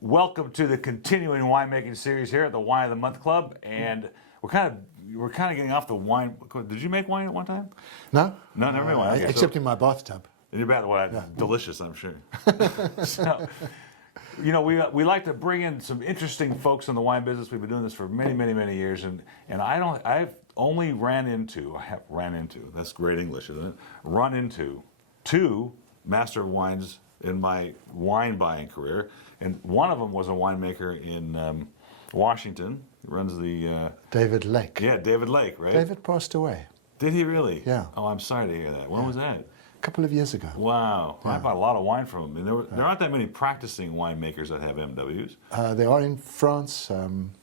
welcome to the continuing winemaking series here at the Wine of the Month Club, and we're kind of getting off the wine. Did you make wine at one time? No, never made wine. Okay, except in my bathtub. In your bath, well, delicious, I'm sure. So, we like to bring in some interesting folks in the wine business. We've been doing this for many years, and I've only ran into. That's great English, isn't it? Run into two master of wines in my wine buying career, and one of them was a winemaker in Washington. He runs the David Lake. Yeah, David Lake, right? David passed away. Did he really? Yeah. Oh, I'm sorry to hear that. When was that? A couple of years ago. Wow. Yeah. I bought a lot of wine from him. And there aren't that many practicing winemakers that have MWs. There are in France.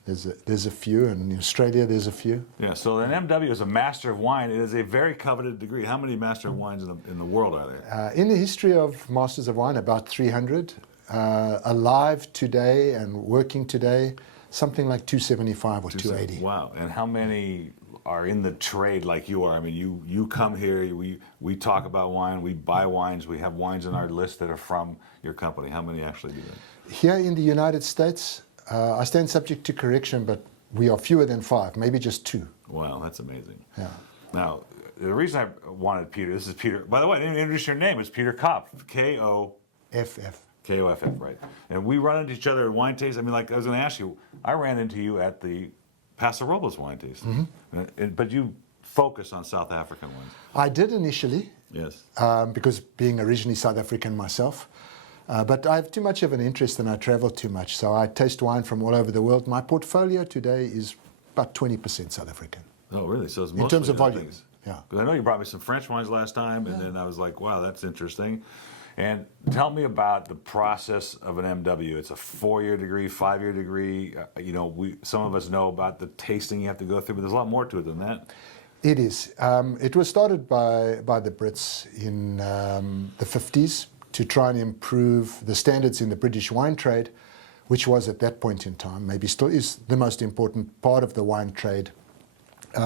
There's a few, and in Australia there's a few. Yeah. So an MW is a Master of Wine. It is a very coveted degree. How many Master of Wines in the world are there? In the history of Masters of Wine, about 300. Alive today and working today, something like 275 or 280. Wow. And how many are in the trade like you are? I mean, you come here, we talk about wine, we buy wines, we have wines in our list that are from your company. How many actually do that? Here in the United States, I stand subject to correction, but we are fewer than 5, maybe just 2. Wow, that's amazing. Yeah. Now, the reason I wanted Peter, this is Peter, by the way, I didn't introduce your name, it's Peter Koff, K-O-F-F. K-O-F-F, right. And we run into each other at wine tasting. I mean, like I was going to ask you, I ran into you at the Paso Robles wine tasting, but you focus on South African wines. I did initially, yes, because being originally South African myself, but I have too much of an interest and I travel too much, so I taste wine from all over the world. My portfolio today is about 20% South African. Oh, really? So it's mostly in terms of volume. Things. Yeah. Because I know you brought me some French wines last time, and then I was like, wow, that's interesting. And tell me about the process of an MW. It's a 4-year degree, 5-year degree. Some of us know about the tasting you have to go through, but there's a lot more to it than that. It is. It was started by the Brits in the 50s to try and improve the standards in the British wine trade, which was at that point in time, maybe still is the most important part of the wine trade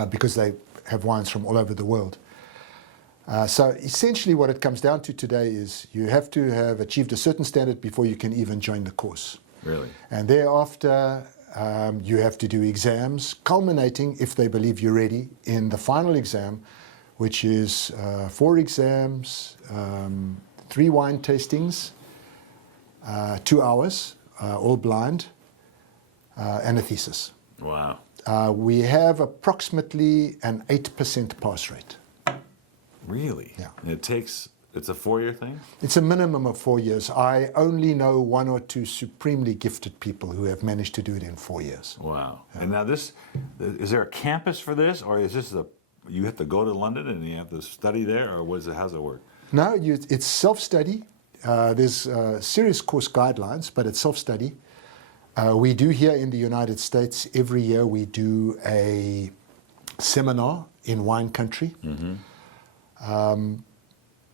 because they have wines from all over the world. So essentially what it comes down to today is you have to have achieved a certain standard before you can even join the course. Really? And thereafter you have to do exams, culminating, if they believe you're ready, in the final exam, which is 4 exams, 3 wine tastings, 2 hours, all blind, and a thesis. Wow. We have approximately an 8% pass rate. Really? Yeah. And it's a 4-year thing? It's a minimum of 4 years. I only know 1 or 2 supremely gifted people who have managed to do it in 4 years. Wow. Yeah. And now is there a campus for this, or is this you have to go to London and you have to study there, or how's it work? No, it's self-study. There's serious course guidelines, but it's self-study. We do here in the United States, every year we do a seminar in wine country. Mm-hmm.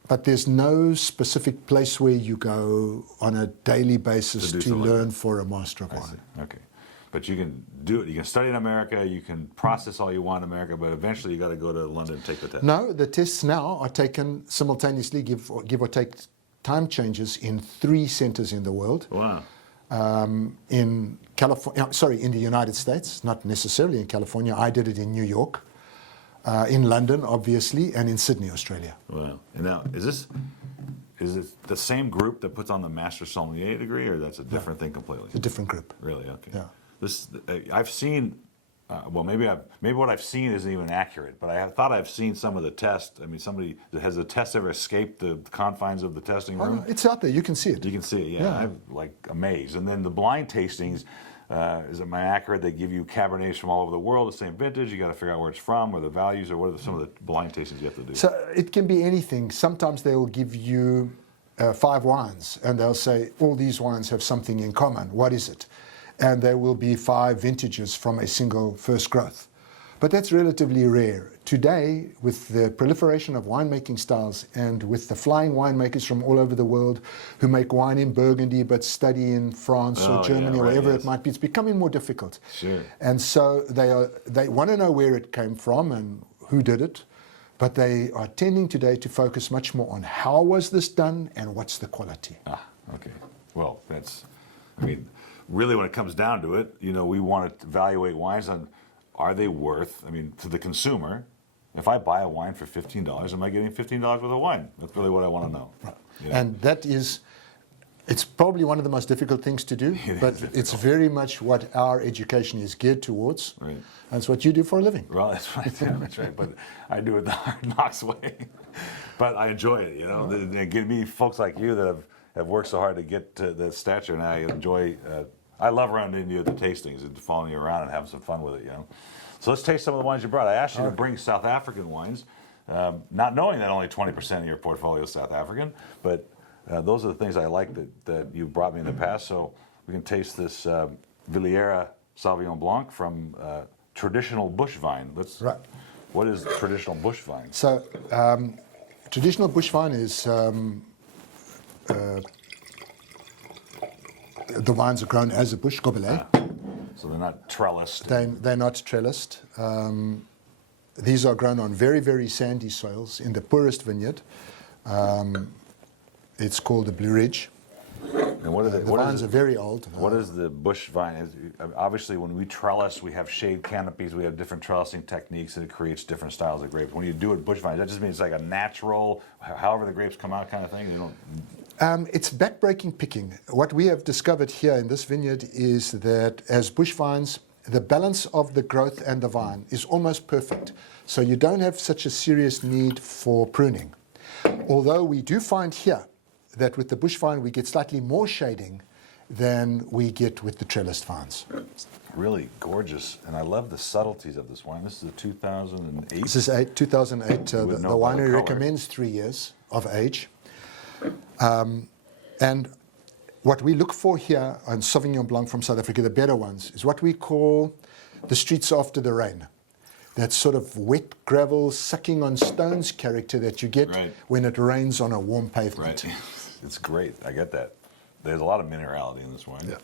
But there's no specific place where you go on a daily basis to learn for a Master of Wine. Okay. But you can do it. You can study in America. You can process all you want in America. But eventually you got to go to London and take the test. No, the tests now are taken simultaneously, give or take time changes, in 3 centers in the world. Wow. In California, in the United States, not necessarily in California. I did it in New York. In London, obviously, and in Sydney, Australia. Wow. And now, is it the same group that puts on the Master Sommelier degree, or that's a different thing completely? It's a different group. Really? Okay. Yeah. I've seen, maybe what I've seen isn't even accurate, but I thought I've seen some of the tests. I mean, has the test ever escaped the confines of the testing room? No, it's out there. You can see it. You can see it, yeah. I'm amazed. And then the blind tastings, is it accurate? They give you Cabernets from all over the world, the same vintage. You got to figure out where it's from, or the values, or what are some of the blind tastings you have to do? So it can be anything. Sometimes they will give you 5 wines, and they'll say, all these wines have something in common. What is it? And there will be 5 vintages from a single first growth. But that's relatively rare. Today, with the proliferation of winemaking styles and with the flying winemakers from all over the world who make wine in Burgundy but study in France or Germany or wherever it might be, it's becoming more difficult. Sure. And so they want to know where it came from and who did it, but they are tending today to focus much more on how was this done and what's the quality. Okay. Well, I mean, really, when it comes down to it, we want to evaluate wines on, are they worth, to the consumer, if I buy a wine for $15, am I getting $15 worth of wine? That's really what I want to know. Right. And that is, it's probably one of the most difficult things to do, but it's very much what our education is geared towards. Right. That's what you do for a living. Well, that's right. Yeah, that's right. But I do it the hard knocks way. But I enjoy it. They give me folks like you that have worked so hard to get to the stature, and I enjoy. I love running into you at the tastings and following you around and having some fun with it. So let's taste some of the wines you brought. I asked you to bring South African wines, not knowing that only 20% of your portfolio is South African, but those are the things I like that you brought me in the past. So we can taste this Villera Sauvignon Blanc from traditional bush vine. Right. What is traditional bush vine? So traditional bush vine is the vines are grown as a bush, gobelet. So they're not trellised. They're not trellised. These are grown on very, very sandy soils in the poorest vineyard. It's called the Blue Ridge. And what are The vines are very old. What is the bush vine? Obviously, when we trellis, we have shade canopies, we have different trellising techniques, and it creates different styles of grapes. When you do it bush vine, that just means it's like a natural, however the grapes come out kind of thing? It's backbreaking picking. What we have discovered here in this vineyard is that as bush vines, the balance of the growth and the vine is almost perfect. So you don't have such a serious need for pruning. Although we do find here that with the bush vine we get slightly more shading than we get with the trellised vines. Really gorgeous, and I love the subtleties of this wine. This is a 2008. This is 2008. The winery color. recommends 3 years of age. And what we look for here on Sauvignon Blanc from South Africa, the better ones, is what we call the streets after the rain. That sort of wet gravel, sucking on stones character that you get when it rains on a warm pavement. Right. It's great. I get that. There's a lot of minerality in this wine. Yeah.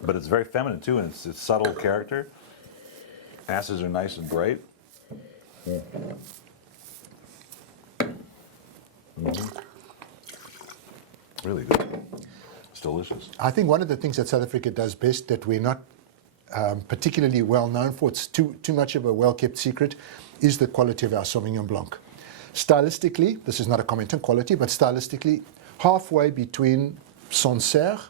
But it's very feminine too, and it's subtle character. Acids are nice and bright. Really good. It's delicious. I think one of the things that South Africa does best that we're not particularly well known for, it's too much of a well-kept secret, is the quality of our Sauvignon Blanc. Stylistically, this is not a comment on quality, but stylistically, halfway between Sancerre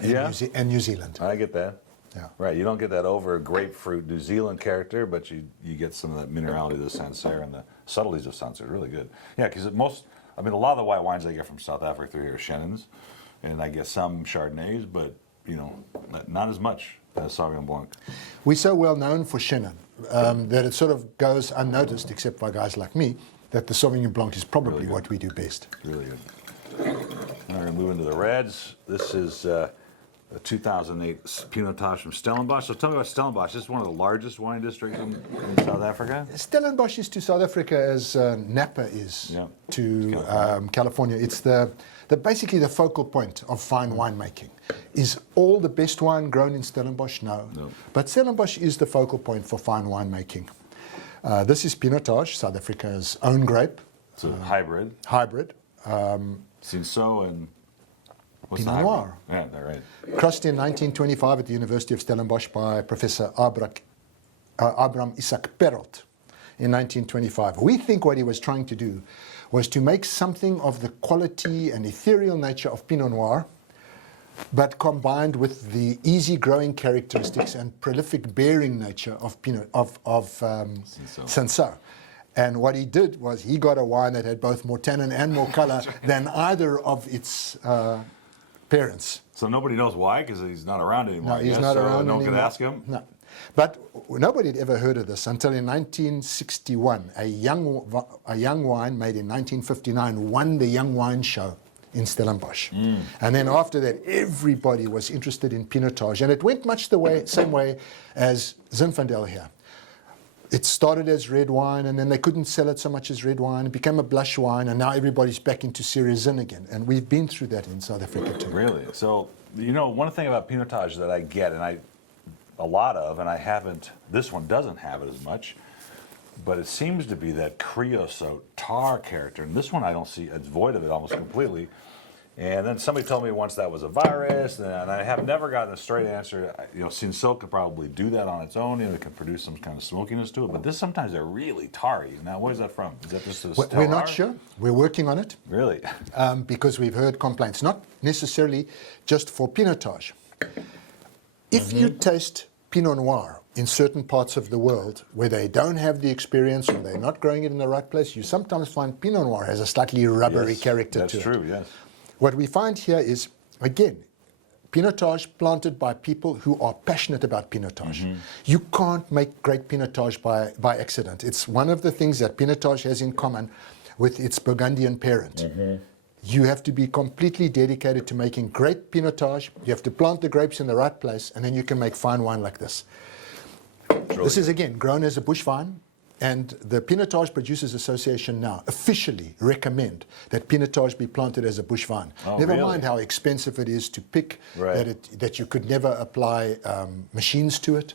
and New Zealand. I get that. Yeah. Right, you don't get that over grapefruit New Zealand character, but you get some of that minerality of the Sancerre and the subtleties of Sancerre. Really good. Yeah, because a lot of the white wines I get from South Africa through here are Chenin's, and I get some Chardonnays, but not as much as Sauvignon Blanc. We're so well known for Chenin that it sort of goes unnoticed, except by guys like me, that the Sauvignon Blanc is probably really what we do best. Really good. We're going to move into the reds. This is a 2008 Pinotage from Stellenbosch. So tell me about Stellenbosch. This is one of the largest wine districts in South Africa. Stellenbosch is to South Africa as Napa is to California. It's basically the focal point of fine winemaking. Is all the best wine grown in Stellenbosch? No. But Stellenbosch is the focal point for fine winemaking. This is Pinotage, South Africa's own grape. It's a hybrid. Cinsault and Pinot Noir. Yeah, they're right. Crossed in 1925 at the University of Stellenbosch by Professor Abraham Isaac Perrault in 1925. We think what he was trying to do was to make something of the quality and ethereal nature of Pinot Noir, but combined with the easy growing characteristics and prolific bearing nature of Cinsault. And what he did was he got a wine that had both more tannin and more color than either of its parents. So nobody knows why, because he's not around anymore. No, he's not around no one anymore. could ask him? No. But nobody had ever heard of this until in 1961, a young wine made in 1959 won the Young Wine Show in Stellenbosch. And then after that, everybody was interested in Pinotage. And it went much the same way as Zinfandel here. It started as red wine, and then they couldn't sell it so much as red wine. It became a blush wine, and now everybody's back into Serie Zin again. And we've been through that in South Africa too. Really? So, one thing about Pinotage that I get, and a lot of, and I haven't, this one doesn't have it as much, but it seems to be that creosote tar character. And this one I don't see, it's void of it almost completely. And then somebody told me once that was a virus, and I have never gotten a straight answer. Cinsault could probably do that on its own. It can produce some kind of smokiness to it. But this sometimes they're really tarry. Now, what is that from? Is that just a We're not sure. We're working on it. Really? Because we've heard complaints, not necessarily just for Pinotage. If you taste Pinot Noir in certain parts of the world where they don't have the experience or they're not growing it in the right place, you sometimes find Pinot Noir has a slightly rubbery character to it. That's true, yes. What we find here is, again, Pinotage planted by people who are passionate about Pinotage. You can't make great Pinotage by accident. It's one of the things that Pinotage has in common with its Burgundian parent. You have to be completely dedicated to making great Pinotage. You have to plant the grapes in the right place, and then you can make fine wine like this. This is, again, grown as a bush vine. And the Pinotage Producers Association now officially recommend that Pinotage be planted as a bush vine. Never mind how expensive it is to pick, that you could never apply machines to it.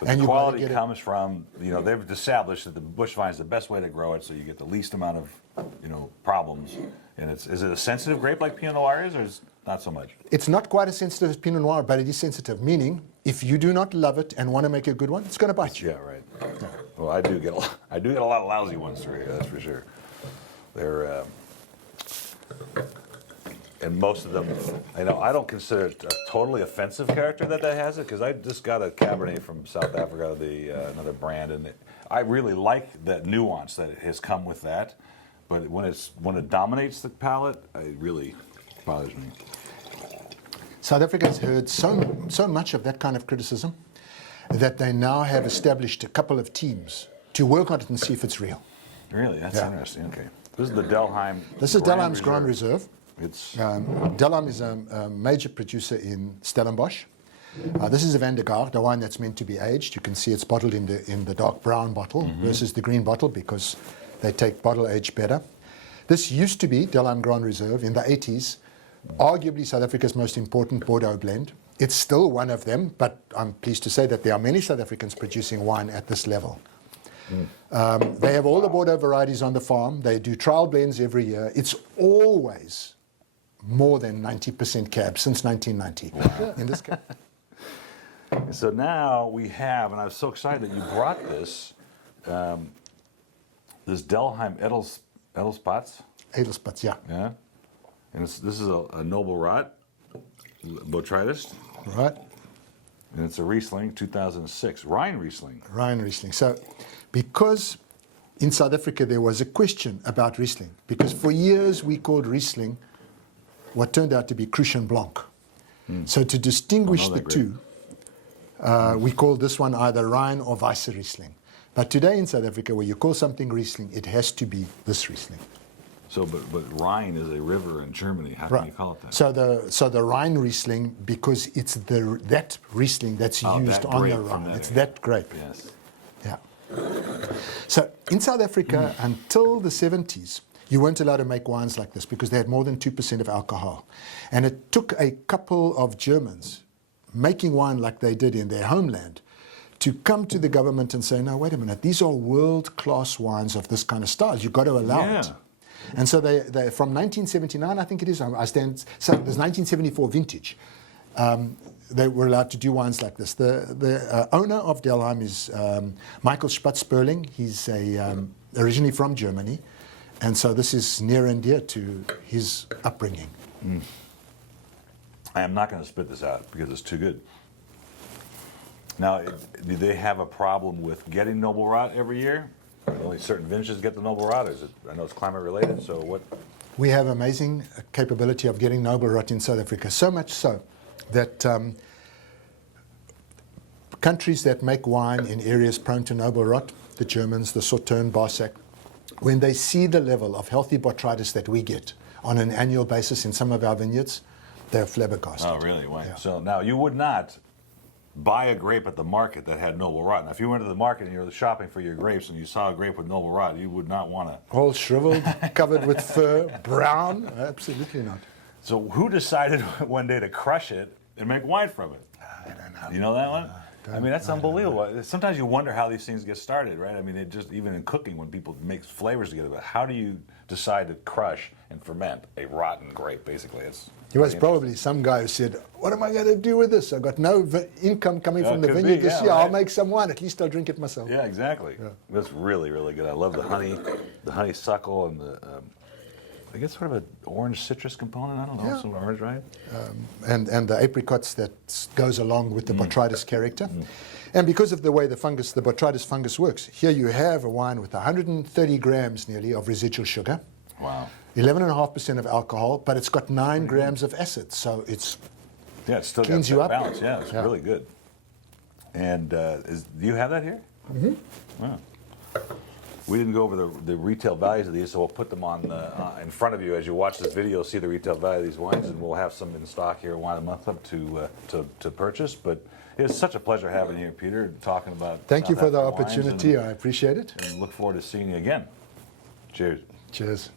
But and the quality comes from, they've established that the bush vine is the best way to grow it, so you get the least amount of, problems. And is it a sensitive grape like Pinot Noir is, or is not so much? It's not quite as sensitive as Pinot Noir, but it is sensitive, meaning if you do not love it and want to make a good one, it's going to bite you. Yeah, right. Yeah. Well, I do get a lot of lousy ones through here, that's for sure. They're, and most of them, I don't consider it a totally offensive character that has it, because I just got a Cabernet from South Africa, another brand, and I really like that nuance that has come with that. But when it dominates the palate, it really bothers me. South Africa has heard so much of that kind of criticism that they now have established a couple of teams to work on it and see if it's real. Really? That's interesting. Okay. This is the Delheim. This is Delheim's Grand Reserve. It's Delheim is a major producer in Stellenbosch. This is a Van der Gaar, the wine that's meant to be aged. You can see it's bottled in the dark brown bottle versus the green bottle because they take bottle age better. This used to be Delheim Grand Reserve in the 80s, arguably South Africa's most important Bordeaux blend. It's still one of them, but I'm pleased to say that there are many South Africans producing wine at this level. They have all the Bordeaux varieties on the farm. They do trial blends every year. It's always more than 90% cab since 1990 in this case. So now we have, and I was so excited that you brought this, this Delheim Edelspatz. Edelspatz, yeah. Yeah. And this is a Noble Rot, Botrytis. Right. And it's a Riesling, 2006, Rhine Riesling. Rhine Riesling. So because in South Africa there was a question about Riesling, because for years we called Riesling what turned out to be Crucian Blanc. So to distinguish the two, we called this one either Rhine or Weisse Riesling. But today in South Africa, where you call something Riesling, it has to be this Riesling. So, but Rhine is a river in Germany. How can you call it that? So the Rhine Riesling, because it's that Riesling that's used on the Rhine. It's that grape. Yes. Yeah. So in South Africa, until the 70s, you weren't allowed to make wines like this because they had more than 2% of alcohol. And it took a couple of Germans making wine like they did in their homeland to come to the government and say, no, wait a minute, these are world-class wines of this kind of style. You've got to allow it. And so they from 1979, I think it is, so there's 1974 vintage. They were allowed to do wines like this. The owner of Delheim is Michael Spatz-Sperling. He's originally from Germany. And so this is near and dear to his upbringing. I am not going to spit this out because it's too good. Now, do they have a problem with getting Noble Rot every year? Only certain vintages get the Noble Rot? I know it's climate related, so what? We have amazing capability of getting Noble Rot in South Africa, so much so that countries that make wine in areas prone to Noble Rot, the Germans, the Sauternes, Barsac, when they see the level of healthy botrytis that we get on an annual basis in some of our vineyards, they're flabbergasted. Oh, really? Why? Yeah. So now you would not buy a grape at the market that had Noble Rot. Now, if you went to the market and you were shopping for your grapes and you saw a grape with Noble Rot, you would not want to. All shriveled, covered with fur, brown? Absolutely not. So who decided one day to crush it and make wine from it? I don't know. You know that one? I mean, that's unbelievable. Sometimes you wonder how these things get started, right? I mean, it just even in cooking when people make flavors together. But how do you decide to crush and ferment a rotten grape? Basically, it's. There was probably some guy who said, "What am I going to do with this? I've got no income coming from the could vineyard be, this yeah, year. I'll right. make some wine. At least I'll drink it myself." Yeah, exactly. Yeah. That's really, really good. I love the honeysuckle, and the. I guess sort of an orange citrus component. I don't know, Yeah. some orange, right? And the apricots that goes along with the botrytis character. And because of the way the botrytis fungus works, here you have a wine with 130 grams nearly of residual sugar, Wow. 11.5% of alcohol, but it's got 9 grams of acid, so it's Yeah, it's still got cleans you that up. balance. Yeah, it's Yeah. really good. And do you have that here? Mm-hmm. Wow. We didn't go over the retail values of these, so we'll put them on in front of you as you watch this video. See the retail value of these wines, and we'll have some in stock here, Wine a Month Club, to purchase. But it's such a pleasure having you here, Peter, talking about. Thank you South for the African wines, opportunity. I appreciate it. and look forward to seeing you again. Cheers. Cheers.